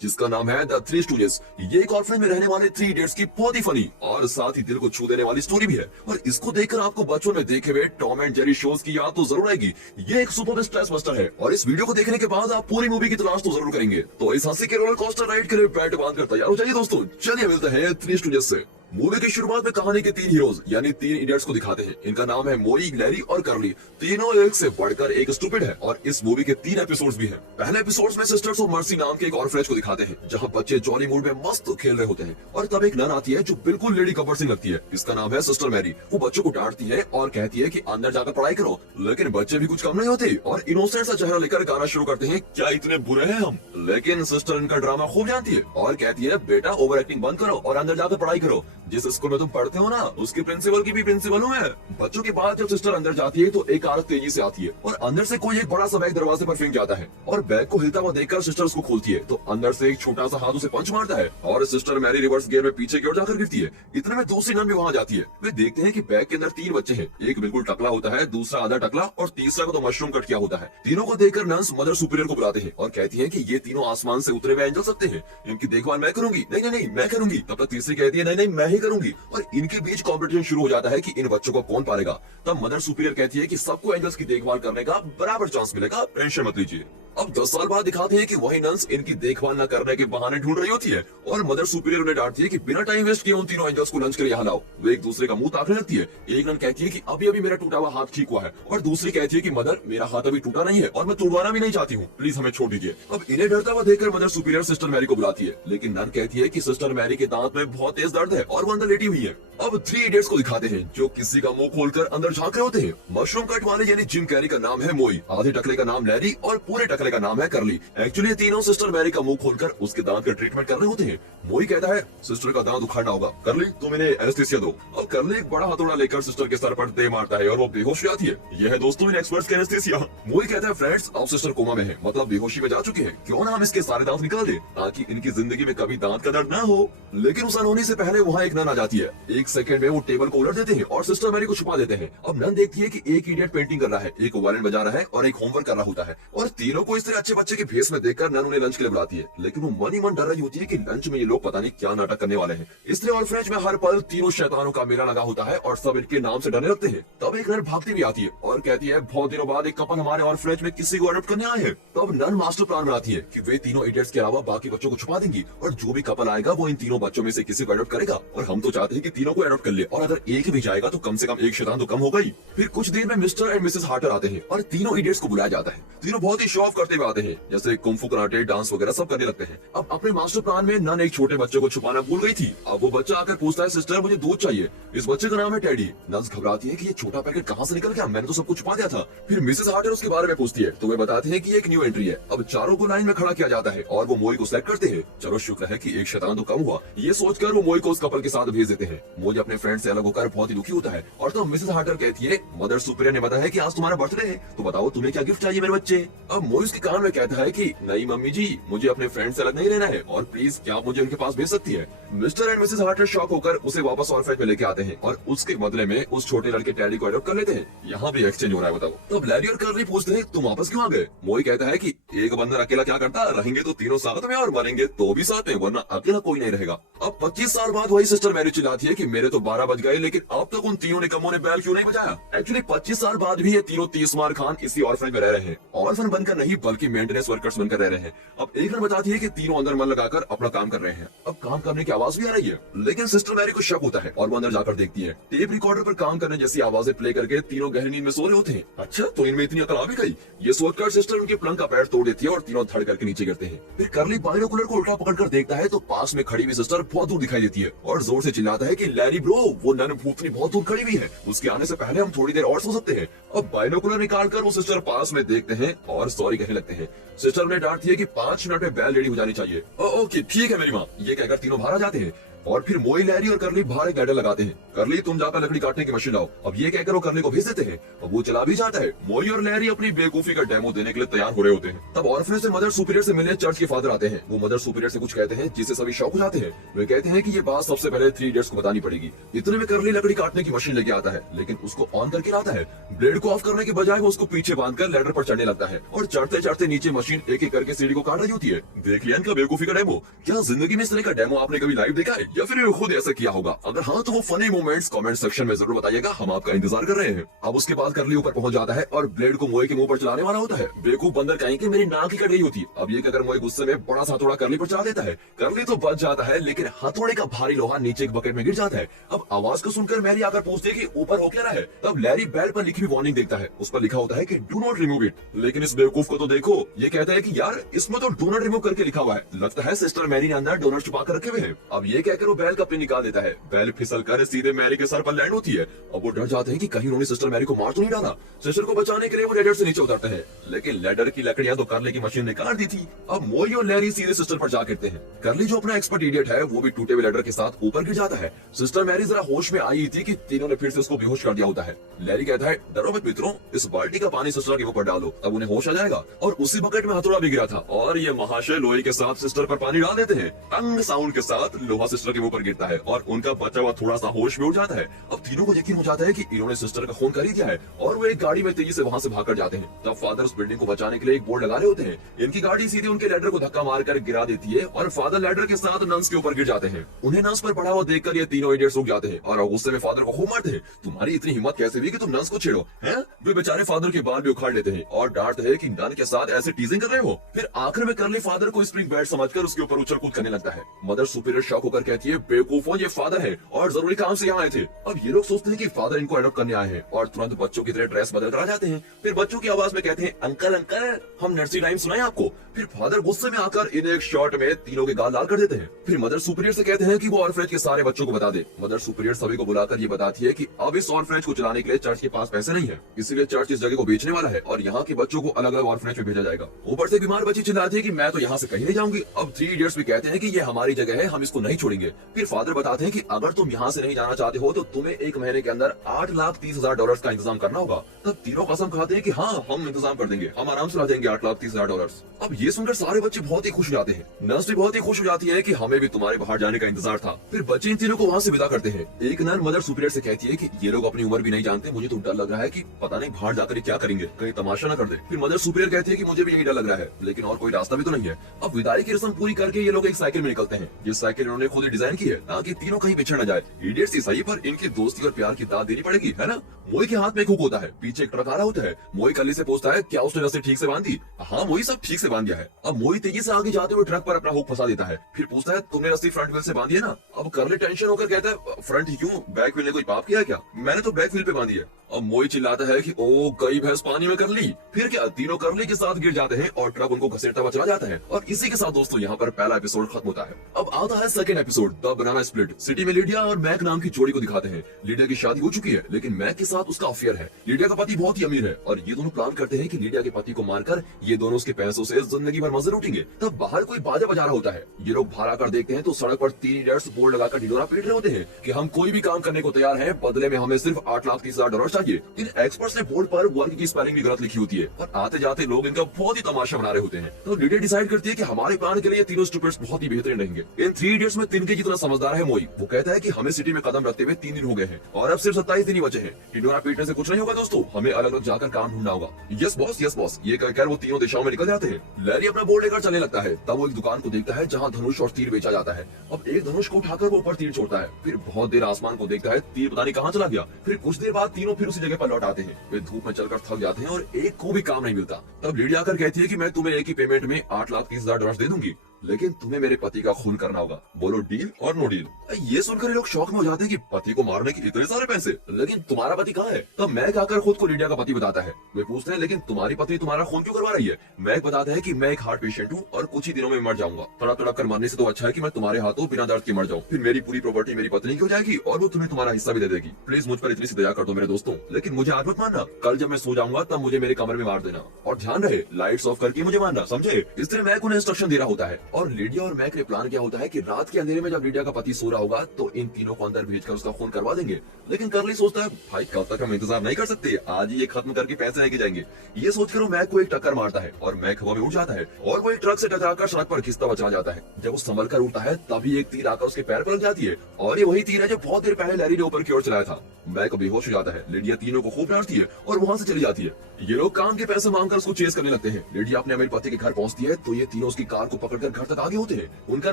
जिसका नाम है द थ्री स्टूडेंट्स। ये एक ऑर्फनेज में रहने वाले थ्री इडियट्स की बहुत ही फनी और साथ ही दिल को छू देने वाली स्टोरी भी है। और इसको देखकर आपको बचपन में देखे हुए टॉम एंड जेरी शोज की याद तो जरूर आएगी। ये एक सुपर स्ट्रेस बस्टर है और इस वीडियो को देखने के बाद आप पूरी मूवी की तलाश तो जरूर करेंगे। तो इस हंसी के रोलर कोस्टर राइड के लिए बैठ बांध कर तैयार हो जाइए दोस्तों। चलिए मिलते हैं थ्री स्टूडेंट्स से। मूवी की शुरुआत में कहानी के तीन हीरोज यानी तीन इडियट्स को दिखाते हैं। इनका नाम है मोई, लैरी और कर्ली। तीनों एक से बढ़कर एक स्टूपिड है और इस मूवी के तीन एपिसोड्स भी हैं। पहले एपिसोड्स में सिस्टर्स ऑफ मर्सी नाम के एक ऑर्फनेज को दिखाते हैं जहां बच्चे जॉली मूड में मस्त खेल रहे होते हैं और तब एक नन आती है जो बिल्कुल लेडी कपर सिंह लगती है। इसका नाम है सिस्टर मैरी। वो बच्चों को डांटती है और कहती है कि अंदर जाकर पढ़ाई करो, लेकिन बच्चे भी कुछ कम नहीं होते और इनोसेंट सा चेहरा लेकर गाना शुरू करते हैं, क्या इतने बुरे हैं हम। लेकिन सिस्टर इनका ड्रामा खूब जानती है और कहती है, बेटा ओवर एक्टिंग बंद करो और अंदर जाकर पढ़ाई करो। जिस स्कूल में तुम पढ़ते हो ना उसके प्रिंसिपल की भी प्रिंसिपल हूँ मैं। बच्चों के बाद जब सिस्टर अंदर जाती है तो एक औरत तेजी से आती है और अंदर से कोई एक बड़ा सा बैग दरवाजे पर फेंक जाता है और बैग को हिलता हुआ देखकर सिस्टर उसको खोलती है तो अंदर से एक छोटा सा हाथ उसे पंच मारता है और सिस्टर मैरी रिवर्स गियर में पीछे की ओर जाकर गिरती है। इतने में दूसरी नन भी वहाँ जाती है। वे देखते हैं कि बैग के अंदर तीन बच्चे हैं, एक बिल्कुल टकला होता है, दूसरा आधा टकला और तीसरा को तो मशरूम कट किया होता है। तीनों को देखकर नन्स मदर सुपीरियर को बुलाते हैं और कहती है कि ये तीनों आसमान से उतरे हुए एंजल सकते हैं, इनकी देखभाल मैं करूंगी। नहीं नहीं नहीं मैं करूंगी। तब तक तीसरी कहती है, नहीं नहीं मैं ही करूंगी। और इनके बीच कॉम्पिटिशन शुरू हो जाता है कि इन बच्चों को कौन पालेगा। तब मदर सुपीरियर कहती है कि सबको एंजल्स की देखभाल करने का बराबर चांस मिलेगा, टेंशन मत लीजिए। अब 10 साल बाद दिखाते हैं कि वही नन्स इनकी देखभाल न करने के बहाने ढूंढ रही होती है और मदर सुपीरियर उन्हें डांटती है कि बिना टाइम वेस्ट किए उन तीनों एंजल्स को लंच के लिए यहाँ लाओ। वे एक दूसरे का मुंह ताकने लगती है। एक नन कहती है कि अभी अभी मेरा टूटा हुआ हाथ ठीक हुआ है और दूसरी कहती है कि मदर मेरा हाथ अभी टूटा नहीं है और मैं तुड़वाना भी नहीं चाहती हूँ, प्लीज हमें छोड़ दीजिए। अब इन्हें डरता हुआ देखकर मदर सुपीरियर सिस्टर मैरी को बुलाती है, लेकिन नन कहती है कि सिस्टर मैरी के दांत में बहुत तेज दर्द है और वो अंदर लेटी हुई है। अब थ्री इडियट्स को दिखाते हैं जो किसी का मुंह खोलकर अंदर झांक रहे होते हैं। मशरूम कट वाले यानी जिम कैरी का नाम है मोई, आधे टकले का नाम लैरी और पूरे टकले का नाम है कर्ली। एक्चुअली तीनों सिस्टर मैरी का मुंह खोलकर उसके दांत का ट्रीटमेंट कर रहे होते हैं। मोई कहता है सिस्टर का दांत उखाड़ना होगा, कर्ली तुम इन्हें एनेस्थीसिया दो। और कर्ली एक बड़ा हथौड़ा लेकर सिस्टर के सर पर दे मारता है और वो बेहोश हो जाती है। यह है दोस्तों इन एक्सपर्ट्स के एनेस्थीसिया। मोई कहता है फ्रेंड्स अब सिस्टर कोमा में है, मतलब बेहोशी में जा चुके हैं, क्यों ना हम इसके सारे दांत निकाल दे ताकि इनकी जिंदगी में कभी दांत का दर्द न हो। लेकिन उस अनहोनी से पहले वहाँ एक नन आ जाती है। एक सेकंड में वो टेबल को उलट देते हैं और सिस्टर मैरी को छुपा देते हैं। अब नन देखती है कि एक इडियट पेंटिंग कर रहा है, एक वायलिन बजा रहा है और एक होमवर्क कर रहा होता है और तीनों को इस तरह अच्छे बच्चे के फेस में देखकर नन उन्हें लंच के लिए बुलाती है। लेकिन वो मन ही मन डर रही होती है कि लंच में ये लोग पता नहीं क्या नाटक करने वाले हैं। इसलिए ऑर्फनेज में हर पल तीनों शैतानों का मेला लगा होता है और सब इनके नाम से डरने लगते हैं। तब एक नन भागती भी आती है और कहती है बहुत दिनों बाद एक कपल हमारे ऑर्फनेज में किसी को अडॉप्ट करने आए हैं। तब नन मास्टर प्लान बनाती है कि वे तीनों इडियट्स के अलावा बाकी बच्चों को छुपा देंगी और जो भी कपल आएगा वो इन तीनों बच्चों में से किसी को अडॉप्ट करेगा। और हम तो चाहते हैं कि तीनों को अडॉप्ट कर ले और अगर एक भी जाएगा तो कम से कम एक शैतान तो कम हो गई। फिर कुछ देर में मिस्टर एंड मिसेस हार्टर आते हैं और तीनों इडियट्स को बुलाया जाता है। तीनों बहुत ही शो ऑफ करते हुए आते हैं, जैसे कुंफू, कराटे, डांस वगैरह सब करने लगते हैं। अब अपने मास्टर प्लान में नन एक छोटे बच्चे को छुपाना भूल गई थी। अब वो बच्चा आकर पूछता है सिस्टर मुझे दूध चाहिए। इस बच्चे का नाम है टेडी। नन्स घबराती है कि ये छोटा पैकेट कहाँ से निकल गया, मैंने तो सब कुछ छुपा दिया था। फिर मिसेस हार्टर उसके बारे में पूछती है तो वे बताते हैं कि एक न्यू एंट्री है। अब चारों को लाइन में खड़ा किया जाता है और वो मोई को सेलेक्ट करते हैं। चलो शुक्र है कि एक शैतान तो कम हुआ, ये सोचकर वो मोई को उस कपल के साथ भेज देते हैं। मोई अपने फ्रेंड से अलग होकर बहुत ही दुखी होता है और तो मिसेस हार्टर कहती है मदर सुपीरियर ने बताया कि आज तुम्हारा बर्थडे है तो बताओ तुम्हें क्या गिफ्ट चाहिए मेरे बच्चे। अब मोई उसके कान में कहता है कि नहीं मम्मी जी मुझे अपने फ्रेंड से अलग नहीं रहना है और प्लीज क्या आप मुझे उनके पास भेज सकती है। मिस्टर एंड मिसेस हार्टर शॉक होकर उसे वापस ऑर्फनेज में लेके आते हैं और उसके बदले में उस छोटे लड़के टेडी को अडॉप्ट कर लेते हैं। यहाँ भी एक्सचेंज हो रहा है बताओ। तब लैरी और कर्ली पूछते हैं तुम वापस क्यों आ गए। मोई कहता है कि एक बंदर अकेला क्या करता, रहेंगे तो तीनों साथ में और मरेंगे तो भी साथ में, वरना अकेला कोई नहीं रहेगा। अब 25 साल बाद वही सिस्टर मैरी चिल्लाती है कि मेरे तो 12 बज गए लेकिन अब तक उन तीनों निकम्मों ने बैल क्यों नहीं बजाया। एक्चुअली 25 साल बाद भी ये तीनों 30 मार खान इसी ऑर्फनेज में रह रहे हैं। ऑर्फन बनकर नहीं बल्कि मेंटेनेंस वर्कर्स बनकर रह रहे हैं। अब एक नन बताती है कि तीनों अंदर मन लगाकर अपना काम कर रहे हैं। अब काम करने की आवाज भी आ रही है लेकिन सिस्टर मैरी को शक होता है और वो अंदर जाकर देखती है। टेप रिकॉर्डर पर काम करने जैसी आवाजें प्ले करके तीनों गहरी नींद में सो रहे होते हैं। अच्छा तो इनमें इतनी अकल आ भी गई। ये सोचकर सिस्टर उनके पलंग का पैर तोड़ देती है और तीनों धड़ करके नीचे गिरते हैं। फिर कर्ली बाइनोकुलर को उल्टा पकड़कर देखता है तो पास में खड़ी हुई सिस्टर बहुत दूर दिखाई देती है और जोर से चिल्लाता है कि लैरी ब्रो वो नन भूतनी बहुत दूर खड़ी हुई है, उसके आने से पहले हम थोड़ी देर और सो सकते हैं। अब बाइनोकुलर निकालकर वो सिस्टर पास में देखते हैं और सॉरी कहने लगते हैं। सिस्टर ने डांटती है कि 5 मिनट में बैल रेडी हो जानी चाहिए। ओके ठीक है मेरी माँ, ये कहकर तीनों बाहर आ जाते हैं। और फिर मोई, लैरी और करली बाहर एक लैडर लगाते हैं। करली तुम जाकर लकड़ी काटने की मशीन लाओ। अब ये कहकर वो करली को भेज देते हैं और वो चला भी जाता है। मोई और लैरी अपनी बेवकूफी का डेमो देने के लिए तैयार हो रहे होते हैं। तब ऑर्फनेज से मदर सुपीरियर से मिलने चर्च के फादर आते हैं। वो मदर सुपीरियर से कुछ कहते हैं जिससे सभी शौक हो जाते हैं। वे कहते हैं कि ये बात सबसे पहले 3 इडियट्स को बतानी पड़ेगी। इतने में करली लकड़ी काटने की मशीन लेके आता है, लेकिन उसको ऑन करके लाता है। ब्लेड को ऑफ करने के बजाय वो उसको पीछे बांधकर लैडर पर चढ़ने लगता है और चढ़ते चढ़ते नीचे मशीन एक एक करके सीढ़ी को काट रही होती है। देख लिया इनका बेवकूफी का डेमो। क्या जिंदगी में इस तरह का डेमो आपने कभी लाइव देखा है या फिर खुद ऐसा किया होगा? अगर हाँ तो वो फनी मोमेंट्स कमेंट सेक्शन में जरूर बताइएगा, हम आपका इंतजार कर रहे हैं। अब उसके बाद करली ऊपर पहुंच जाता है और ब्लेड को मोए के मुंह पर चलाने वाला होता है। बेवकूफ बंदर कहीं कि मेरी नाक ही कट गई होती। अब ये कहकर मोए गुस्से में बड़ा सा हथौड़ा करली पर चला देता है। करली तो बच जाता है, लेकिन हथौड़े का भारी लोहा नीचे एक बकेट में गिर जाता है। अब आवाज को सुनकर मैरी आकर पूछती है कि ऊपर हो क्या रहा है। तब लैरी बेल पर लिखी हुई वार्निंग देखता है। उस पर लिखा होता है कि डू नॉट रिमूव इट। लेकिन इस बेवकूफ को तो देखो, ये कहता है कि यार इसमें तो डू नॉट रिमूव करके लिखा हुआ है। लगता है सिस्टर मैरी ने अंदर डोनट छुपा कर रखे हुए हैं। अब ये कहकर वो बैल का पिन निकाल देता है। बैल फिसल कर सीधे मैरी के सर पर लैंड होती है। अब वो डर जाते हैं कि कहीं उन्होंने सिस्टर मैरी को मार तो नहीं डाला। सिस्टर को बचाने के लिए वो लैडर से नीचे उतरते हैं, लेकिन लैडर की लकड़ियां तो करली की मशीन ने काट दी थी। अब मोई और लैरी सीधे सिस्टर पर जा गिरते हैं। करली जो अपना एक्सपर्ट इडियट है वो भी टूटे हुए लैडर के साथ ऊपर गिर जाता है। सिस्टर मैरी जरा होश में आई थी कि तीनों ने फिर से उसको बेहोश कर दिया होता है। लैरी कहता है डरो मत मित्रों, इस बाल्टी का पानी सिस्टर के ऊपर डालो, तब उन्हें होश आ जाएगा। और उसी बकेट में हथौड़ा भी गिरा था और ये महाशय लोहे के साथ सिस्टर पर पानी डाल देते हैं। टंग साउंड के साथ लोहा सिस्टर के ऊपर गिरता है और उनका बचा हुआ थोड़ा सा होश में उठ जाता है। अब तीनों को यकीन हो जाता है कि इन्होंने सिस्टर का खून कर ही दिया है और वो एक गाड़ी में तेजी से वहां से भागकर जाते हैं। तब फादर उस बिल्डिंग को बचाने के लिए एक बोर्ड लगा रहे होते हैं। इनकी गाड़ी सीधे उनके लैडर को धक्का मारकर गिरा देती है और फादर लैडर के साथ नंस के ऊपर गिर जाते हैं। उन्हें नंस पर पड़ा हुआ देखकर ये तीनों इडियट्स रुक जाते हैं और गुस्से में फादर को खूब मारते हैं। तुम्हारी इतनी हिम्मत कैसे हुई कि तुम नंस को छेड़ो हैं? वे बेचारे फादर के बाल भी उखाड़ लेते हैं और डांटते हैं कि नन के साथ ऐसे टीजिंग कर रहे हो। फिर आखिर में करली फादर को स्प्रिंग बेड समझकर उसके ऊपर उछल कूद करने लगता है। मदर सुपीरियर शॉक होकर कहती है बेवकूफों, ये फादर है और जरूरी काम से यहाँ आए थे। अब ये लोग सोचते हैं कि फादर इनको अडॉप्ट करने आए हैं और तुरंत बच्चों की तरह ड्रेस बदल कर आ जाते हैं। फिर बच्चों की आवाज में कहते हैं अंकल अंकल, हम नर्सरी टाइम सुनाए आपको। फिर फादर गुस्से में आकर इन्हें एक शॉट में तीनों के गाल लाल कर देते हैं। फिर मदर सुपीरियर से कहते हैं कि वो ऑर्फनेज के सारे बच्चों को बता दे। मदर सुपीरियर सभी को बुलाकर ये बताती है कि अब इस ऑर्फनेज को चलाने के लिए चर्च के पास पैसे नहीं है, इसीलिए चर्च इस जगह को बेचने वाला है और यहाँ के बच्चों को अलग अलग ऑर्फनेज में भेजा जाएगा। ऊपर से बीमार बच्ची चिल्लाती है कि मैं तो यहाँ से कहीं नहीं जाऊंगी। अब 3 इडियट्स भी कहते हैं कि ये हमारी जगह है, हम इसको नहीं छोड़ेंगे। फिर फादर बताते हैं कि अगर तुम यहाँ से नहीं जाना चाहते हो तो तुम्हें 1 महीने के अंदर $8,30,000 का इंतजाम करना होगा। तब तीनों कसम खाते हैं कि हाँ हम इंतजाम कर देंगे, हम आराम से ला देंगे $8,30,000। अब ये सुनकर सारे बच्चे बहुत ही खुश हो जाते हैं। नर्स भी बहुत ही खुश हो जाती है कि हमें भी तुम्हारे बाहर जाने का इंतजार था। फिर बच्चे इन तीनों को वहाँ से विदा करते हैं। एक नर्स मदर सुपीरियर से कहती है कि ये लोग अपनी उम्र भी नहीं जानते, मुझे तो डर लग रहा है कि पता नहीं बाहर जाकर ये क्या करेंगे, कहीं तमाशा ना कर दे। फिर मदर सुपीरियर कहती है कि मुझे भी यही डर लग रहा है, लेकिन और कोई रास्ता भी तो नहीं है। अब विदाई की रस्म पूरी करके ये लोग एक साइकिल में निकलते हैं। ये साइकिल इन्होंने खुद ही डिजाइन की है ताकि तीनों कहीं बिछड़ न जाए। इडियट्स ही सही, पर इनकी दोस्ती और प्यार की दाद देनी पड़ेगी, है ना? मोई के हाथ में एक हुक होता है, पीछे एक ट्रक आ रहा होता है। मोई करली से पूछता है क्या उसने रस्सी ठीक से बांध दी? हाँ मोई सब ठीक से बांध दिया है। अब मोई तेजी से आगे जाते हुए ट्रक पर अपना हुक फंसा देता है। फिर पूछता है तुमने रस्सी फ्रंट व्हील से बांधी है ना? अब करली टेंशन होकर कहता है फ्रंट ही क्यों, बैक व्हील ने कोई पाप किया क्या? मैंने तो बैक व्हील पे बांधी है। अब मोई चिल्लाता है कि ओ गई भैंस पानी में करली। फिर क्या तीनों करली के साथ गिर जाते हैं और ट्रक उनको घसीटता हुआ चला जाता है। और इसी के साथ दोस्तों यहाँ पर पहला एपिसोड खत्म होता है। अब आता है second episode, the banana split. City में लिडिया और मैक नाम की जोड़ी को दिखाते हैं। लिडिया की शादी हो चुकी है, लेकिन मैक के साथ उसका अफेयर है। लिडिया का पति बहुत ही अमीर है और ये दोनों प्लान करते हैं कि लिडिया के पति को मारकर ये दोनों उसके पैसों से जिंदगी भर मजे लूटेंगे। तब बाहर कोई बाजा बजा रहा होता है। ये लोग बाहर आकर देखते हैं तो सड़क पर 3 इडियट्स बोर्ड लगाकर ढिंढोरा पीट रहे होते हैं कि हम कोई भी काम करने को तैयार हैं, बदले में हमें सिर्फ $8,30,000 चाहिए। इन एक्सपर्ट्स ने बोर्ड पर वर्क की स्पेलिंग भी गलत लिखी होती है और आते जाते लोग इनका बहुत ही तमाशा बना रहे होते हैं। तो लिडिया डिसाइड करती है कि हमारे प्लान के लिए तीनों स्टूपिड्स बहुत ही बेहतरीन रहेंगे। इन 3 इडियट्स में तिनके जितना समझदार है मोई। वो कहता है कि हमें सिटी में कदम रखते हुए 3 दिन हो गए हैं और अब सिर्फ 27 दिन ही बचे हैं। ढिंढोरा पीटने से कुछ नहीं होगा दोस्तों, हमें अलग अलग जाकर काम ढूंढना होगा। यस बॉस, ये कहकर वो तीनों दिशाओं में निकल जाते हैं। लैरी अपना बोर्ड लेकर चलने लगता है। तब वो एक दुकान को देखता है जहाँ धनुष और तीर बेचा जाता है। अब एक धनुष को उठाकर वो ऊपर तीर छोड़ता है। फिर बहुत देर आसमान को देखता है, तीर पता नहीं कहाँ चला गया। फिर कुछ देर बाद तीनों फिर उसी जगह पर लौट आते हैं। वे धूप में चलकर थक जाते हैं और एक को भी काम नहीं मिलता। तब लिडिया आकर कहती है कि मैं तुम्हें एक ही पेमेंट में $8,30,000 दे दूंगी, लेकिन तुम्हें मेरे पति का खून करना होगा। बोलो डील और नो डील। ये सुनकर ये लोग शौक में हो जाते हैं कि पति को मारने के इतने सारे पैसे, लेकिन तुम्हारा पति कहाँ है? तब मैक आकर खुद को लिडिया का पति बताता है। वे पूछते हैं लेकिन तुम्हारी पत्नी तुम्हारा खून क्यों करवा रही है? मैक बताता है कि मैं एक हार्ट पेशेंट हूँ और कुछ ही दिनों में मर जाऊंगा। तड़प तड़प कर मरने से तो अच्छा है कि मैं तुम्हारे हाथों बिना दर्द के मर जाऊँ। फिर मेरी पूरी प्रॉपर्टी मेरी पत्नी की हो जाएगी और वो तुम्हें तुम्हारा हिस्सा भी दे देगी। प्लीज मुझ पर इतनी सी दया कर दो मेरे दोस्तों, लेकिन मुझे आज मत मारना। कल जब मैं सो जाऊंगा तब मुझे मेरे कमरे में मार देना और ध्यान रहे लाइट्स ऑफ करके मुझे मारना, समझे? इस तरह मैक उन्हें इंस्ट्रक्शन दे रहा होता है। और लिडिया और मैक ने प्लान किया होता है कि रात के अंधेरे में जब लिडिया का पति सो रहा होगा तो इन तीनों को अंदर भेजकर उसका खून करवा देंगे। लेकिन कर्ली सोचता है भाई कब तक हम इंतजार नहीं कर सकते, आज ही ये खत्म करके पैसे लेके जाएंगे। ये सोचकर वो मैक को एक टक्कर मारता है और मैक हवा में उड़ जाता है और वो एक ट्रक से टकराकर सड़क पर खिसता हुआ चला जाता है। जब वो संभल कर उठता है तभी एक तीर आकर उसके पैर पर लग जाती है और ये वही तीर है जो बहुत देर पहले लैरी ने ऊपर की ओर चलाया था। मैक बेहोश हो जाता है। लिडिया तीनों को खूब डांटती है और वहां से चली जाती है। ये लोग काम के पैसे मांगकर उसको चेस करने लगते हैं। लिडिया अपने अमीर पति के घर पहुंचती है तो ये तीनों उसकी कार को पकड़कर घर तक आगे होते हैं। उनका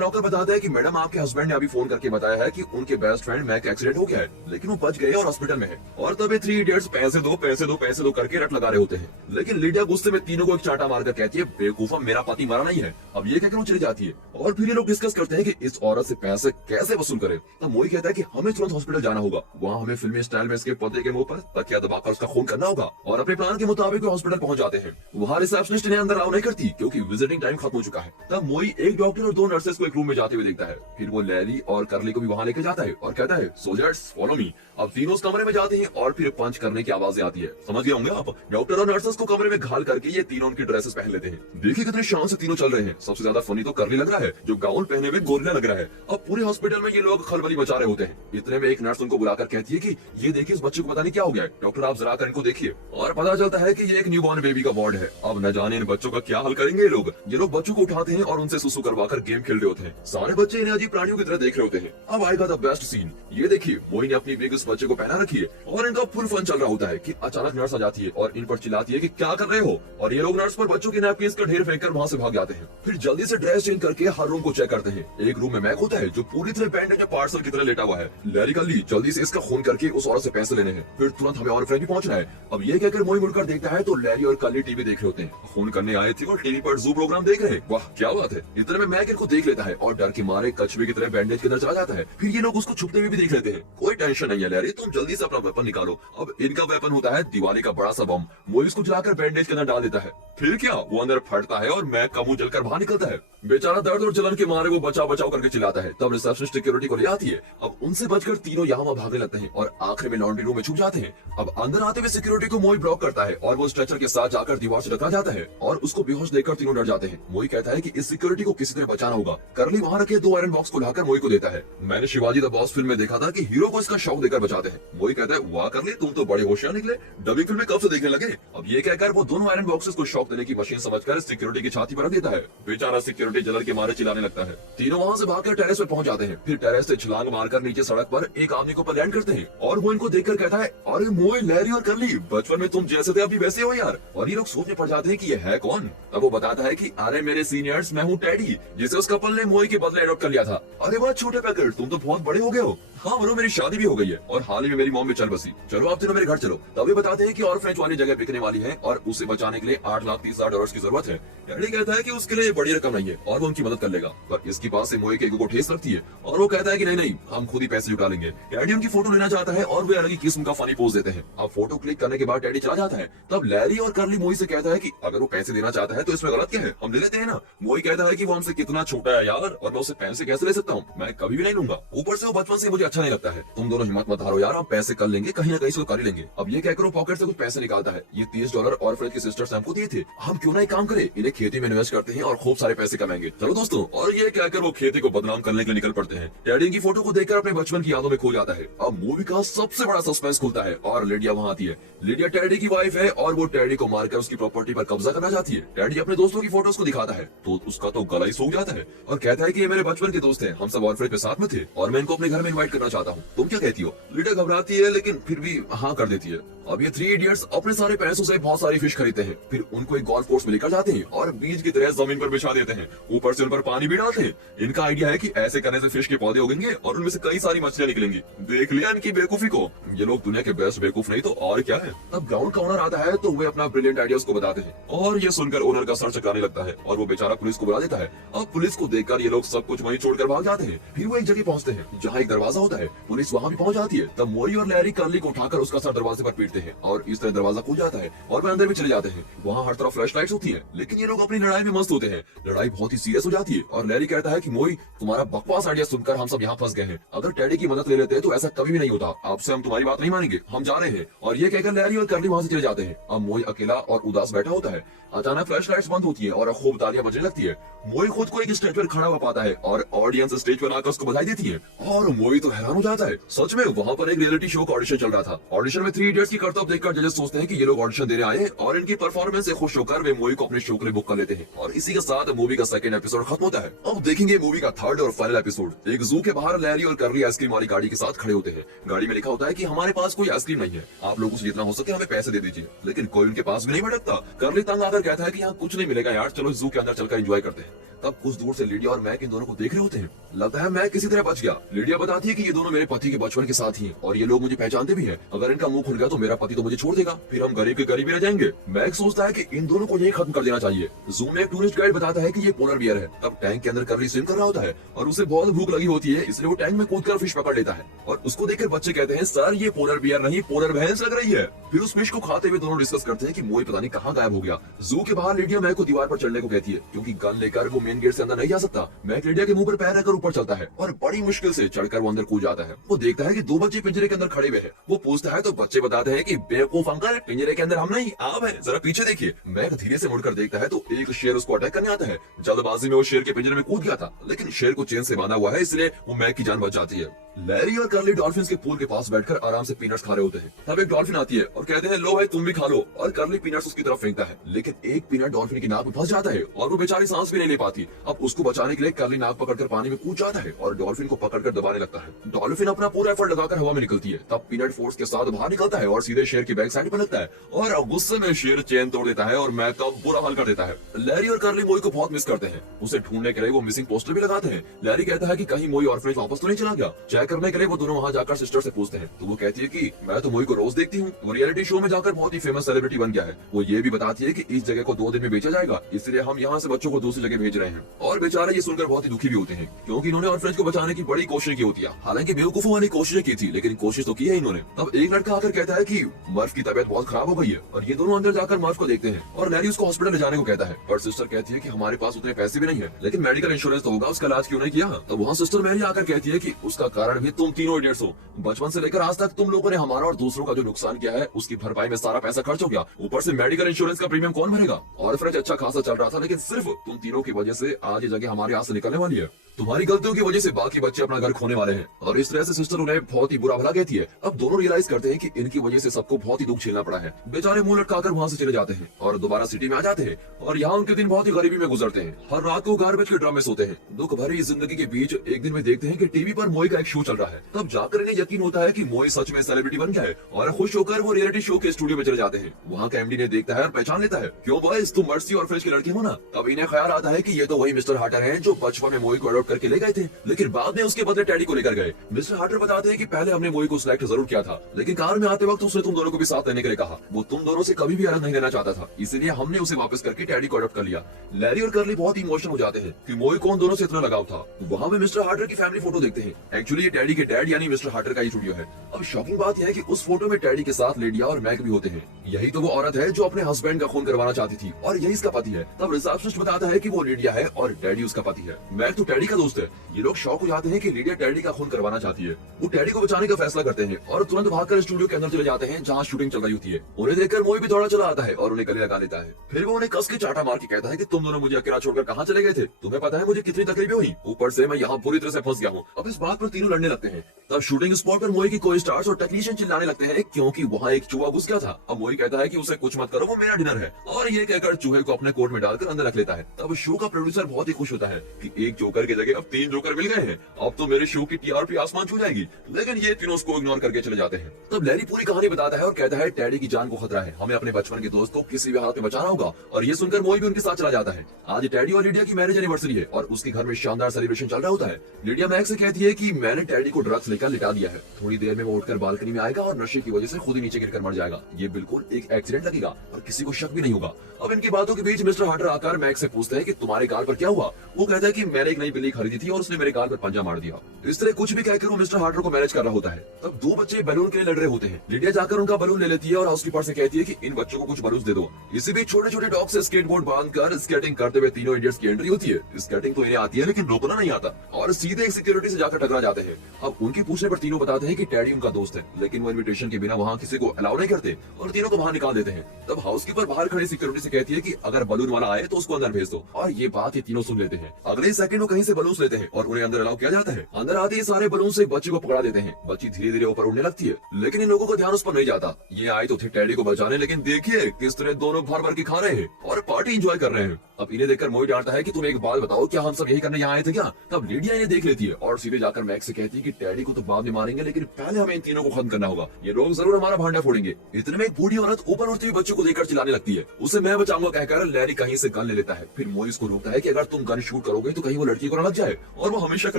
नौकर बताता है कि मैडम आपके हस्बैंड ने अभी फोन करके बताया है कि उनके बेस्ट फ्रेंड मैक का एक्सीडेंट हो गया है, लेकिन वो बच गए और हॉस्पिटल में है। और तब ये थ्री इडियट्स पैसे दो पैसे दो पैसे दो करके रट लगा रहे होते हैं। लेकिन लिडिया गुस्से में तीनों को एक चांटा मारकर कहती है बेवकूफा मेरा पति मरा नहीं है। अब ये कहकर वो चली जाती है और फिर ये लोग डिस्कस करते हैं कि इस औरत से पैसे कैसे वसूल करें। तब मोई कहता है कि हमें तुरंत हॉस्पिटल जाना होगा, वहाँ हमें फिल्मी स्टाइल में इसके पति के मुंह पर तकिया दबाकर उसका खून करना होगा। और अपने प्लान के मुताबिक वो हॉस्पिटल पहुंच जाते हैं। वहाँ रिसेप्शनिस्ट इन्हें अंदर अलाउ नहीं करती क्योंकि विजिटिंग टाइम खत्म हो चुका है। तब मोई एक डॉक्टर और दो नर्सेस को एक रूम में जाते हुए देखता है। फिर वो लैरी और कर्ली को भी वहाँ लेकर जाता है और कहता है सोल्जर्स फॉलो मी। अब तीनों उस कमरे में जाते हैं और फिर पंच करने की आवाजें आती है। समझ गए होंगे आप, डॉक्टर और नर्सेस को कमरे में घाल करके ये तीनों उनकी ड्रेसेस पहन लेते हैं। देखिए कितने शान से तीनों चल रहे हैं। सबसे ज्यादा फनी तो कर्ली लग रहा है जो गाउन पहने हुए गोरिल्ला लग रहा है। अब पूरे हॉस्पिटल में ये लोग खलबली मचा रहे होते हैं। इतने में एक नर्स उनको बुलाकर कहती है कि ये देखिए इस बच्चे को पता नहीं क्या हो गया है, डॉक्टर आप जरा कर इनको देखिए। और पता चलता है कि ये एक न्यूबॉर्न बेबी का वार्ड है। अब न जाने इन बच्चों का क्या हल करेंगे ये लोग बच्चों को उठाते हैं और उनसे सुसु करवाकर गेम खेल रहे होते हैं। सारे बच्चे इन्हें अजीब प्राणियों की तरह देख रहे होते हैं। अब आएगा द बेस्ट सीन। ये देखिए मोई ने अपनी बेग उस बच्चे को पहना रखी है और इनका फुल फन चल रहा होता है कि अचानक नर्स आ जाती है और इन पर चिल्लाती है कि क्या कर रहे हो। और ये लोग नर्स पर बच्चों की नैपकिंस का ढेर फेंक कर वहाँ से भाग जाते हैं। फिर जल्दी से ड्रेस चेंज करके हर रूम को चेक करते हैं। एक रूम में मैक होता है जो पूरी तरह बैंडेज में पार्सल की तरह लेटा हुआ है। लैरी कर्ली जल्दी से इसका खून करके उस औरत से पैसे लेने हैं। फिर तुरंत हमें और फ्रेंड भी पहुंचना है। अब ये कहकर मोई मुड़कर देखता है तो लैरी और कर्ली टीवी देख रहे होते हैं। खून करने आए थे और टीवी पर जू प्रोग्राम देख रहे हैं। वाह क्या बात है। इतने में मैक इनको देख लेता है और डर के मारे कछुए की तरह बैंडेज के अंदर चला जाता है। फिर ये लोग उसको छुपते हुए भी देख लेते हैं। कोई टेंशन नहीं है लैरी, तुम जल्दी से अपना वेपन निकालो। अब इनका वेपन होता है दिवाली का बड़ा सा बम। मोई इसको जलाकर बैंडेज के अंदर डाल देता है। फिर क्या वो अंदर फटता है और मैक का मुंह जलकर बाहर निकलता है। बेचारा दर्द और जलन के मारे वो बचाव बचाव करके चिल्लाता है। तब रिसेप्शनिस्ट सिक्योरिटी को ले आती है। अब उनसे बचकर तीनों यहाँ भागने लगते हैं और आखिर में लॉन्ड्री रूम में छुप जाते हैं। अब अंदर आते हुए सिक्योरिटी को मोई ब्लॉक करता है और वो स्ट्रेचर के साथ जाकर दीवार से टकरा जाता है और उसको बेहोश देखकर तीनों डर जाते हैं। मोई कहता है कि इस सिक्योरिटी को किसी तरह बचाना होगा। कर्ली वहाँ रखे 2 आयरन बॉक्स को लाकर मोई को देता है। मैंने शिवाजी द बॉस फिल्म में देखा था कि हीरो को इसका शौक देकर बचाते हैं। मोई कहता है वाह कर्ली तुम तो बड़े होशियार निकले, डबिंग फिल्म में कब से देखने लगे। अब ये कहकर वो दोनों आयरन बॉक्सेस को शॉक देने की मशीन समझकर सिक्योरिटी की छाती पर रख देता है। बेचारा सिक्योरिटी जलन के मारे चिल्लाने लगता है। तीनों वहाँ से भागकर टेरेस पर पहुंच जाते हैं। फिर टेरेस से छलांग मारकर नीचे सड़क पर एक आदमी को लैंड करते हैं और वो इनको देखकर कहता है अरे मोई लैरी और कर्ली बचपन में तुम जैसे थे अभी वैसे हो यार। और ये लोग सोचने पड़ जाते हैं कि ये है कौन। तब वो बताता है कि अरे मेरे सीनियर्स मैं हूँ टेडी जिसे उस कपल ने मोई के बदले अडॉप्ट कर लिया था। अरे वाह छोटे पैकेट तुम तो बहुत बड़े हो गए हो। हाँ बोलो मेरी शादी भी हो गई है और हाल ही में मेरी मॉम में चल बसी। चलो आप तीनों मेरे घर चलो। तभी बताते हैं कि और फ्रेंच वाली जगह बिकने वाली है और उसे बचाने के लिए $8,30,000 की जरूरत है। डैडी कहता है कि उसके लिए बड़ी रकम नहीं है और वो उनकी मदद कर लेगा। पर इसके पास से मोई के ईगो को ठेस लगती है और वो कहता है कि नहीं हम खुद ही पैसे जुटा लेंगे। डैडी उनकी फोटो लेना चाहता है और वे अलग ही किस्म का फनी पोज देते हैं। अब फोटो क्लिक करने के बाद डैडी चला जाता है। तब लैरी और कर्ली मोई से कहता है कि अगर वो पैसे देना चाहता है तो इसमें गलत क्या है, हम ले लेते हैं ना। मोई कहता है कि वो हमसे कितना छोटा है यार और मैं उससे पैसे कैसे ले सकता हूँ, मैं कभी भी नहीं लूंगा। ऊपर से वो बचपन से मुझे अच्छा नहीं लगता है। तुम दोनों हिम्मत मत हारो यार, हम पैसे कर लेंगे, कहीं ना कहीं से कर ही लेंगे। अब ये कहकर वो पॉकेट से कुछ पैसे निकालता है। ये $30 और फ्रेंच की सिस्टर्स हमको दिए थे, हम क्यों ना एक काम करें, इन्हें खेती में इन्वेस्ट करते हैं और खूब सारे पैसे कमाएंगे। चलो दोस्तों। और ये कहकर वो खेती को बदनाम करने के लिए निकल पड़ते हैं। डैडी की फोटो को देखकर अपने बचपन की यादों में खो जाता है। अब मूवी का सबसे बड़ा सस्पेंस खुलता है और लिडिया वहाँ आती है। लिडिया टैडी की वाइफ है और वो टैडी को मारकर उसकी प्रॉपर्टी पर कब्जा करना चाहती है। टैडी अपने दोस्तों की फोटोज को दिखाता है तो उसका तो गला ही सूख जाता है और कहता है कि ये मेरे बचपन के दोस्त हैं, हम सब ऑर्फनेज में साथ में थे और मैं इनको अपने घर में इनवाइट करना चाहता हूँ, तुम क्या कहती हो। लिडिया घबराती है लेकिन फिर भी हाँ कर देती है। अब ये 3 इडियट्स अपने सारे पैसों से बहुत सारी फिश खरीदते हैं। फिर उनको एक गोल्फ कोर्स में लेकर जाते हैं और बीज की तरह जमीन पर बिछा देते हैं, ऊपर से उन पर पानी भी डालते हैं। इनका आइडिया है कि ऐसे करने से फिश के पौधे उगेंगे और उनमें से कई सारी मछलियां निकलेंगी। देख लिया इनकी बेवकूफी को, ये लोग दुनिया के बेस्ट बेवकूफ नहीं तो और क्या है। तब ग्राउंड का ओनर आता है तो वे अपना ब्रिलियंट आइडिया उसको बताते हैं और ये सुनकर ओनर का सर चकराने लगता है और वो बेचारा पुलिस को बुला देता है। अब पुलिस को देखकर ये लोग सब कुछ वहीं छोड़कर भाग जाते हैं। फिर वो एक जगह पहुंचते हैं जहाँ एक दरवाजा होता है, पुलिस वहाँ भी पहुंच जाती है। तब मोई और लैरी कर्ली को उठाकर उसका सर दरवाजे पर पीटते हैं और इस तरह दरवाजा खुल जाता है और वे अंदर भी चले जाते हैं। वहाँ हर तरफ फ्लैश लाइट्स होती है लेकिन ये लोग अपनी लड़ाई में मस्त होते हैं। लड़ाई बहुत बहुत ही सीरियस हो जाती है और लैरी कहता है कि मोई, तुम्हारा बकवास आइडिया सुनकर हम सब यहाँ फंस गए हैं। अगर टेडी की मदद ले लेते हैं तो ऐसा कभी भी नहीं होता। आपसे हम तुम्हारी बात नहीं मानेंगे, हम जा रहे हैं। और ये कहकर लैरी और कर्ली वहाँ से चले जाते हैं। अब मोई अकेला और उदास बैठा होता है। अचानक फ्लैश लाइट्स बंद होती है और खूब तालियां बजने लगती है। मोई खुद को एक स्टेज पर खड़ा हुआ पाता है और ऑडियंस स्टेज पर आकर उसको बधाई देती है और मोई तो हैरान हो जाता है। सच में वहाँ पर एक रियलिटी शो का ऑडिशन चल रहा था। ऑडिशन में 3 इडियट्स की करतब देखकर जजेस सोचते हैं कि ये लोग ऑडिशन देने आए हैं और इनकी परफॉर्मेंस से खुश होकर वे मूवी को अपने शो के लिए बुक कर लेते हैं। और इसी के साथ मूवी का सेकंड एपिसोड खत्म होता है। अब देखेंगे मूवी का थर्ड और फाइनल एपिसोड। एक जू के बाहर लैरी और कर्ली आइसक्रीम वाली गाड़ी के साथ खड़े होते हैं। गाड़ी में लिखा होता है कि हमारे पास कोई आइसक्रीम नहीं है, आप लोगों से जितना हो सके हमें पैसे दे दीजिए। लेकिन कोई उनके पास भी नहीं भटकता। कर्ली तंग आकर कहता है कि यहाँ कुछ नहीं मिलेगा यार, चलो जू के अंदर चलकर एंजॉय करते हैं। तब कुछ दूर से लिडिया और मैक इन दोनों को देख रहे होते हैं। लगता है मैक किसी तरह बच गया। लिडिया बताती है कि ये दोनों मेरे पति के बचपन के साथी हैं और ये लोग मुझे पहचानते भी हैं। अगर इनका मुंह खुल गया तो मेरा पति तो मुझे छोड़ देगा, फिर हम गरीब के गरीब ही रह जाएंगे। मैक सोचता है कि इन दोनों को यही खत्म कर देना चाहिए। जू में एक टूरिस्ट गाइड बताता है कि ये पोलर बियर है। तब टैंक के अंदर कर्ली स्विम कर रहा होता है और उसे बहुत भूख लगी होती है, इसलिए वो टैंक में कूदकर फिश पकड़ लेता है। और उसको देखकर बच्चे कहते हैं, सर ये पोलर बियर नहीं, पोलर भैंस लग रही है। फिर उस फिश को खाते हुए दोनों डिस्कस करते हैं कि मोई पता नहीं कहाँ गायब हो गया। जू के बाहर लिडिया मैक को दीवार पर चढ़ने को कहती है क्योंकि गन लेकर वो मेन गेट से अंदर नहीं जा सकता। मैक लिडिया के मुंह पर पैर रखकर ऊपर चलता है और बड़ी मुश्किल से चढ़कर वो अंदर कूद जाता है। वो देखता है कि 2 बच्चे पिंजरे के अंदर खड़े हुए हैं। वो पूछता है तो बच्चे बताते हैं कि बेवकूफ अंकल, पिंजरे के अंदर हम नहीं, आप हैं, जरा पीछे देखिए। मैक धीरे से मुड़कर देखता है तो एक शेर उसको अटैक करने आता है। जल्दबाजी में वो शेर के पिंजरे में कूद गया था, लेकिन शेर को चेन से बांधा हुआ है, इसलिए वो मैक की जान बच जाती है। लैरी और कर्ली डॉल्फिन के पूल के पास बैठकर आराम से पीनट्स खा रहे होते हैं। तब एक डॉल्फिन आती है और कहते हैं, लो भाई तुम भी खा लो। और कर्ली पीनट्स उसकी तरफ फेंकता है, लेकिन एक पीनट डॉल्फिन की नाक में फंस जाता है और वो बेचारी सांस भी नहीं ले पाती। अब उसको बचाने के लिए कर्ली नाक पकड़कर पानी में कूद जाता है और डॉल्फिन को पकड़कर दबाने लगता है। डॉल्फिन अपना पूरा एफर्ट लगाकर हवा में निकलती है। तब पीनट फोर्स के साथ बाहर निकलता है और सीधे शेर की बैक साइड पर लगता है और गुस्से में शेर चेन तोड़ देता है और मैक का बुरा हाल कर देता है। लैरी और कर्ली मोई को बहुत मिस करते हैं। उसे ढूंढने के लिए वो मिसिंग पोस्टर भी लगाते हैं। लैरी कहता है कि कहीं मोई ऑर्फनेज वापस तो नहीं चला गया। चेक करने के लिए वो दोनों वहाँ जाकर सिस्टर से पूछते हैं तो वो कहती है कि मैं तो मोई को रोज देखती हूँ, वो रियलिटी शो में जाकर बहुत ही फेमस सेलिब्रिटी बन गया है। वो ये भी बताती है कि इस जगह को 2 दिन में बेचा जाएगा, इसलिए हम यहाँ से बच्चों को दूसरी जगह भेज रहे हैं। और बेचारे ये सुनकर बहुत ही दुखी भी होते हैं क्योंकि इन्होंने ऑर्फनेज को बचाने की बड़ी कोशिश की होती है। हालांकि बेवकूफों वाली कोशिशें की थी, लेकिन कोशिश तो की है इन्होंने। तब एक लड़का आकर कहता है कि मर्फ की तबीयत बहुत खराब हो गई है और ये दोनों अंदर जाकर मर्फ को देखते हैं और लैरी उसको हॉस्पिटल ले जाने को कहता है। पर सिस्टर कहती है कि हमारे पास उतने पैसे भी नहीं है, लेकिन मेडिकल इंश्योरेंस तो होगा, उसका इलाज क्यों नहीं किया। तो वहाँ सिस्टर मैरी आकर कहती है कि उसका कारण भी तुम तीनों इडियट्स हो। बचपन से लेकर आज तक तुम लोगों ने हमारा और दूसरों का जो नुकसान किया है उसकी भरपाई में सारा पैसा खर्च हो गया। ऊपर से मेडिकल इंश्योरेंस का प्रीमियम कौन भरेगा। ऑर्फनेज अच्छा खासा चल रहा था, लेकिन सिर्फ तुम तीनों की वजह से आज ये जगह हमारे हाथ से निकलने वाली है। तुम्हारी गलतियों की वजह से बाकी बच्चे अपना घर खोने वाले हैं। और इस तरह से सिस्टर उन्हें बहुत ही बुरा भला कहती है। अब दोनों रियलाइज करते हैं कि इनकी वजह से सबको बहुत ही दुख झेलना पड़ा है। बेचारे मुंह लटकाकर वहाँ से चले जाते हैं और दोबारा सिटी में आ जाते हैं और यहाँ उनके दिन बहुत ही गरीबी में गुजरते हैं। हर रात को गार्बेज के ड्रम में सोते हैं। दुख भरी जिंदगी के बीच एक दिन में देखते हैं कि टीवी पर मोई का एक शो चल रहा है। तब जाकर इन्हें यकीन होता है कि मोई सच में सेलिब्रिटी बन गया है और खुश होकर वो रियलिटी शो के स्टूडियो में चले जाते हैं। वहाँ का एमडी ने देखता है और पहचान लेता है, क्यों बॉयज तुम मर्सी और फ्रेश की लड़की हो ना। तब इन्हें ख्याल आता है कि ये तो वही मिस्टर हार्टर हैं जो बचपन में मोई को अडॉप्ट करके ले गए थे, लेकिन बाद में उसके बदले टैडी को लेकर गए। मिस्टर हार्टर बताते हैं कि पहले हमने मोई को सिलेक्ट जरूर किया था, लेकिन कार में आते वक्त उसने तुम दोनों को भी साथ लेने के लिए कहा। वो तुम दोनों से कभी भी अलग नहीं रहना चाहता था, इसीलिए हमने उसे वापस करके टैडी को अडॉप्ट कर लिया। लैरी और कर्ली बहुत इमोशनल हो जाते हैं कि मोई को उन दोनों से इतना लगाव था। वहाँ में मिस्टर हार्टर की फैमिली फोटो देखते हैं। एक्चुअली ये टैडी के डैड यानी मिस्टर हार्टर का ही स्टूडियो है। अब शॉकिंग बात यह है कि उस फोटो में टैडी के साथ लिडिया और मैक भी होते हैं। यही तो वो औरत है जो अपने हस्बैंड का खून करवाना चाहती थी और यही इसका पति है। तब रिसेप्शनिस्ट बताता है कि वो लिडिया है और टैडी उसका पति है। मैक तो टैडी का दोस्त है। ये लोग शॉक हो जाते हैं कि लिडिया टैडी का खून करवाना चाहती है। वो टैडी को बचाने का फैसला करते हैं और तुरंत भागकर स्टूडियो के अंदर चले जाते हैं जहाँ शूटिंग चल रही होती है। उन्हें देखकर मोई भी दौड़ा चला आता है और उन्हें गले लगा लेता है। फिर वो उन्हें कस के चाटा मार के कहता है कि तुम दोनों मुझे अकेला छोड़कर कहाँ चले गए थे, तुम्हें पता है मुझे कितनी तकलीफें हुई, ऊपर से मैं यहाँ पूरी तरह से फंस गया हूँ। अब इस बात पर तीनों लड़ने लगते हैं। तब शूटिंग स्पॉट पर मोई की को स्टार्स और टेक्नीशियन चिल्लाने लगते हैं क्योंकि वहाँ एक चूहा घुस गया था। अब मोई कहता है कि उसे कुछ मत करो, वो मेरा डिनर है, और ये कहकर चूहे को अपने कोट में डालकर अंदर रख लेता है। तब शो का प्रोड्यूसर बहुत ही खुश होता है कि एक जोकर की जगह अब 3 जोकर मिल गए हैं, अब तो मेरे शो की टीआरपी आसमान छू जाएगी। लेकिन ये तीनों उसको इग्नोर करके चले जाते हैं। तब लैरी पूरी कहानी बताता है और कहता है टैडी की जान को खतरा है, हमें अपने बचपन के दोस्त को किसी भी हालत में बचाना होगा। और ये सुनकर मोई भी उनके साथ चला जाता है। आज टैडी और लिडिया की मैरिज एनिवर्सरी है और उसके घर में शानदार सेलिब्रेशन चल रहा होता है। लिडिया मैक से कहती है कि मैंने टैडी को ड्रग्स लेकर लिटा दिया है। थोड़ी देर में वो उठकर बालकनी में आएगा और नशे की वजह से खुद ही नीचे गिरकर मर जाएगा। ये बिल्कुल एक एक्सीडेंट लगेगा और किसी को शक भी नहीं होगा। अब इनकी बातों के बीच मिस्टर हार्टर आकर मैक्स से पूछते हैं कि तुम्हारे गाल पर क्या हुआ। वो कहता है कि मैंने एक नई बिल्ली खरीदी थी और उसने मेरे गाल पर पंजा मार दिया। इस तरह कुछ भी कहकर वो मिस्टर हार्टर को मैनेज कर रहा होता है। तब दो बच्चे बैलून के लिए लड़ रहे होते हैं। लिडिया जाकर उनका बैलून ले लेती है और हाउसकीपर से कहती है कि इन बच्चों को कुछ बैलून दे दो। इसी बीच छोटे छोटे डॉग से स्केटबोर्ड बांधकर स्केटिंग करते हुए तीनों इडियट्स की एंट्री होती है। स्केटिंग तो इन्हें आती है लेकिन रोकना नहीं आता और सीधे एक सिक्योरिटी से जाकर टकरा जाते हैं। अब उनके पूछने पर तीनों बताते हैं कि टैडी उनका दोस्त है, लेकिन वो इनविटेशन के बिना वहाँ किसी को अलाउ नहीं करते और तीनों को बाहर निकाल देते हैं। तब हाउसकीपर बाहर खड़ी सिक्योरिटी से कहती है कि अगर बलून वाला आए तो उसको अंदर भेज दो और ये बात ये तीनों सुन लेते हैं। अगले सेकंड वो कहीं से बलून लेते हैं और उन्हें अंदर अलाउ किया जाता है। अंदर आते ही सारे बलून से बच्ची को पकड़ा देते हैं। बच्ची धीरे धीरे ऊपर उड़ने लगती है, लेकिन इन लोगों का ध्यान उस पर नहीं जाता। ये आए तो थे टैडी को बचाने, लेकिन देखिए किस तरह दोनों भर भर के खा रहे हैं और पार्टी एंजॉय कर रहे हैं। अब इन्हें देखकर मोई डांटता है कि तुम एक बात बताओ, क्या हम सब यही करने यहाँ आए थे क्या? तब लिडिया इन्हें देख लेती है और सीधे जाकर मैक्स से कहती है कि टैडी को तो बाद में मारेंगे, लेकिन पहले हमें इन तीनों को खत्म करना होगा। ये लोग जरूर हमारा भांडा फोड़ेंगे। इतने में एक बूढ़ी औरत ऊपर उठते हुए बच्चों को देखकर चिल्लाने लगती है। उसे मैं बचाऊंगा कहकर लैरी कहीं से गन ले लेता है। फिर मोई उसको रोकता है कि अगर तुम गन शूट करोगे तो कहीं वो लड़की को न लग जाए और वो हमेशा के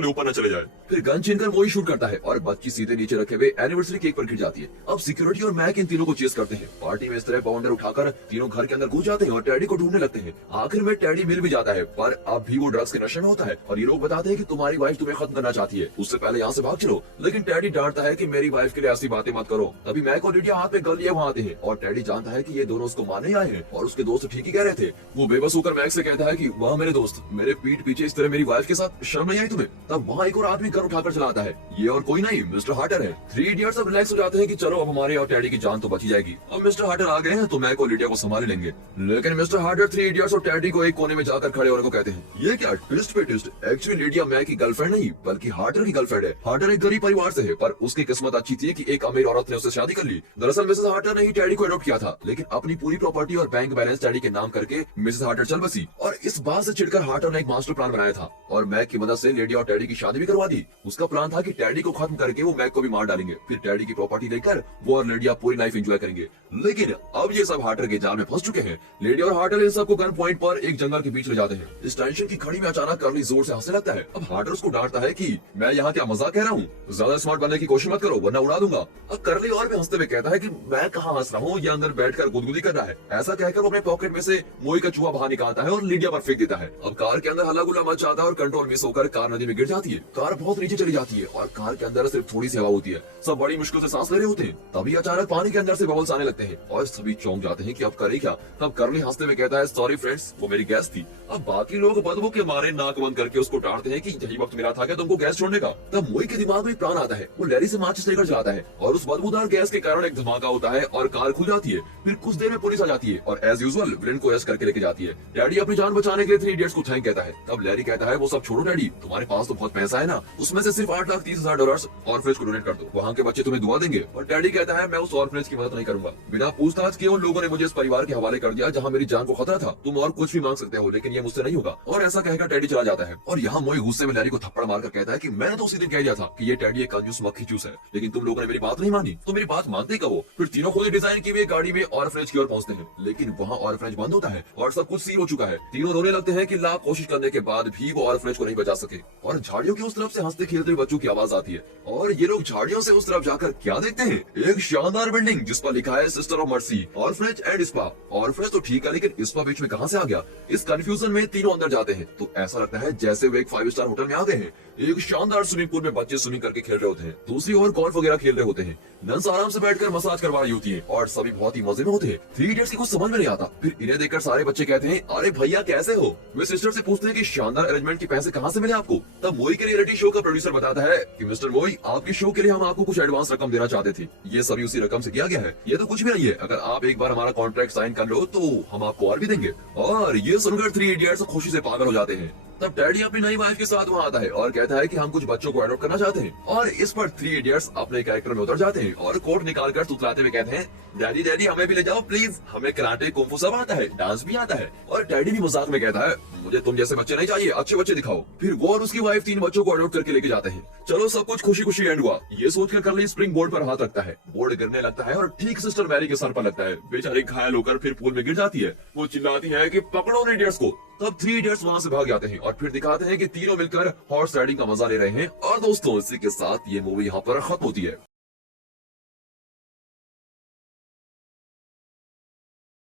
लिए ऊपर न चले जाए। फिर गन छीनकर मोई शूट करता है और बच्ची सीधे नीचे रखे हुए एनिवर्सरी केक पर गिर जाती है। अब सिक्योरिटी और मैक इन तीनों को चेस करते हैं। पार्टी में इस तरह बाउंडर उठाकर तीनों घर के अंदर घुस जाते हैं और टैडी को ढूंढने लगते हैं। आखिर में टैडी मिल भी जाता है, पर अब भी वो ड्रग्स के नशे में होता है और ये लोग बताते हैं कि तुम्हारी वाइफ तुम्हें खत्म करना चाहती है, उससे पहले यहाँ से भाग चलो। लेकिन टैडी डांटता है कि मेरी वाइफ के लिए ऐसी बातें मत करो। तभी मैक और लिडिया हाथ में गन लिए वहाँ आते हैं और टैडी जानता है कि ये दोनों उसको मारने आए हैं और उसके दोस्त ठीक ही कह रहे थे। वो बेबस होकर मैक से कहता है कि वहाँ मेरे दोस्त, मेरे पीठ पीछे इस तरह मेरी वाइफ के साथ शर्म नहीं आई तुम्हें? तब वहाँ एक और आदमी गन उठाकर चलाता है। ये और कोई नहीं, मिस्टर हार्टर है। थ्री इडियट्स अब रिलैक्स हो जाते हैं कि चलो अब हमारे और टैडी की जान तो बची जाएगी। अब मिस्टर हार्टर आ गए हैं तो मैक और लिडिया को संभाल लेंगे। लेकिन मिस्टर हार्टर थ्री इडियट्स और टैडी को एक कोने में जाकर खड़े होने को कहते हैं। ये क्या ट्विस्ट पे ट्विस्ट, एक्चुअली लिडिया मैक की गर्लफ्रेंड नहीं बल्कि हार्टर की गर्लफ्रेंड है। हार्टर एक गरीब परिवार से है, पर उसकी किस्मत अच्छी थी कि एक अमीर औरत ने उससे शादी कर ली। दरअसल मिसेस हार्टर ने ही टैडी को एडॉप्ट किया था, लेकिन अपनी पूरी प्रॉपर्टी और बैंक बैलेंस टैडी के नाम करके मिसेस हार्टर चल बसी और इस बात से चिढ़कर हार्टर ने एक मास्टर प्लान बनाया था और मैक की मदद से लिडिया और टैडी की शादी भी करवा दी। उसका प्लान था कि टैडी को खत्म करके वो मैक को भी मार डालेंगे, फिर टैडी की प्रॉपर्टी लेकर वो और लिडिया पूरी लाइफ एंजॉय करेंगे। लेकिन अब ये सब हार्टर के जाल में फंस चुके हैं। लिडिया और हार्टर इन सबको गन पॉइंट पर एक जंगल के बीच ले जाते हैं। इस टेंशन की खड़ी में अचानक कर्ली जोर से हंसने लगता है। अब हार्टर उसको डांटता है कि मैं यहाँ क्या मजाक कह रहा हूँ, ज्यादा स्मार्ट बनने की कोशिश मत करो वरना उड़ा दूंगा। अब कर्ली और भी हंसते हुए कहता है कि मैं कहाँ हंस रहा हूँ, ये अंदर बैठकर गुदगुदी कर रहा है। ऐसा कहकर वो अपने पॉकेट में से मोई का चूहा बाहर निकालता है और लिडिया पर फेंक देता है। अब कार के अंदर हल्ला गुल्ला मच जाता है और कंट्रोल मिस होकर कार नदी में गिर जाती है। कार बहुत नीचे चली जाती है और कार के अंदर सिर्फ थोड़ी सी हवा होती है। सब बड़ी मुश्किल से सांस ले रहे होते हैं। तभी अचानक पानी के अंदर से बबल्स आने लगते हैं और सभी चौंक जाते हैं कि अब करे क्या। तब कर्ली हंसते हुए कहता है सॉरी फ्रेंड्स, वो मेरी गैस थी। अब बाकी लोग बदबू के मारे नाक बंद करके उसको डांटते हैं कि यही वक्त मिला था क्या तुमको गैस छोड़ने का। तब मोई के दिमाग में प्लान आता है। वो लैरी से माचिस लेकर चलाता है और उस बदबूदार गैस के कारण एक धमाका होता है और कार खुल जाती है। फिर कुछ देर में पुलिस आ जाती है और एज यूजुअल विलेन को अरेस्ट करके लेके जाती है। डैडी अपनी जान बचाने के लिए थ्री इडियट्स को थैंक कहता है। तब लैरी कहता है वो सब छोड़ो डैडी, तुम्हारे पास तो बहुत पैसा है ना, उसमें से सिर्फ $8,30,000 ऑर्फनेज को डोनेट कर दो, वहाँ के बच्चे तुम्हें दुआ देंगे। और डैडी कहता है मैं उस ऑर्फनेज की मदद नहीं करूंगा। बिना पूछताछ किए उन लोगों ने मुझे इस परिवार के हवाले कर दिया जहाँ मेरी जान को खतरा था। तुम और कुछ भी मांग सकते हो लेकिन ये मुझसे नहीं होगा। और ऐसा कहकर टैडी चला जाता है और यहाँ मोई गुस्से में लैरी को थप्पड़ मारकर कहता है कि मैंने तो उसी दिन कह दिया था कि ये टैडी एक कंजूस मक्खी चूस है, लेकिन तुम लोगों ने मेरी बात नहीं मानी। तो मेरी बात मानते कब हो? फिर तीनों खुद डिजाइन की हुई गाड़ी में ऑर्फनेज की ओर पहुंचते हैं, लेकिन वहाँ ऑर्फनेज बंद होता है और सब कुछ सील हो चुका है। तीनों रोने लगते हैं कि लाख कोशिश करने के बाद भी वो ऑर्फनेज को नहीं बचा सके। और झाड़ियों की उस तरफ से हंसते खेलते हुए बच्चों की आवाज आती है और ये लोग झाड़ियों से उस तरफ जाकर क्या देखते हैं? एक शानदार बिल्डिंग जिस पर लिखा है sister of mercy orphanage and spa. Orphanage तो ठीक है लेकिन स्पा बीच में कहाँ से आ गया? इस कंफ्यूजन में तीनों अंदर जाते हैं तो ऐसा लगता है जैसे वे एक 5 स्टार होटल में आ गए हैं। एक शानदार स्विमिंग पूल में बच्चे स्विमिंग करके खेल रहे होते हैं, दूसरी ओर गोल्फ वगैरह खेल रहे होते हैं। नन्स आराम से बैठकर मसाज करवा रही होती है और सभी बहुत ही मजे में होते हैं। थ्री इडियट्स की कुछ समझ में नहीं आता। फिर इन्हें देखकर सारे बच्चे कहते हैं अरे भैया कैसे हो? वे सिस्टर से पूछते हैं कि शानदार अरेंजमेंट के पैसे कहाँ से मिले आपको? तब मोई के रियलिटी शो का प्रोड्यूसर बताता है कि मिस्टर मोई आपके शो के लिए हम आपको कुछ एडवांस रकम देना चाहते थे, ये सभी उसी रकम से किया गया है। ये तो कुछ भी नहीं है, अगर आप एक बार हमारा कॉन्ट्रैक्ट साइन कर लो तो हम आपको और भी देंगे। और ये सुनकर थ्री इडियट्स खुशी से पागल हो जाते हैं। तब डैडी अपनी नई वाइफ के साथ वहाँ आता है और कहता है कि हम कुछ बच्चों को एडॉप्ट करना चाहते हैं। और इस पर थ्री इडियट्स अपने कैरेक्टर में उतर जाते हैं और कोट निकालकर तुतलाते हुए कहते हैं डैडी डैडी हमें भी ले जाओ प्लीज, हमें कराटे कुंफू सब आता है, डांस भी आता है। और डैडी भी मजाक में कहता है मुझे तुम जैसे बच्चे नहीं चाहिए, अच्छे बच्चे दिखाओ। फिर वो और उसकी वाइफ 3 बच्चों को एडॉप्ट करके लेके जाते हैं। चलो सब कुछ खुशी खुशी एंड हुआ, ये सोचकर कर्ली स्प्रिंग बोर्ड पर हाथ रखता है। बोर्ड गिरने लगता है और ठीक सिस्टर मैरी के सर पर लगता है। बेचारी घायल होकर फिर पूल में गिर जाती है। वो चिल्लाती है कि पकड़ो उन इडियट्स को। तब थ्री इडियट्स वहां से भाग जाते हैं और फिर दिखाते हैं कि तीनों मिलकर हॉर्स राइडिंग का मजा ले रहे हैं। और दोस्तों इसी के साथ ये मूवी यहाँ पर खत्म होती है।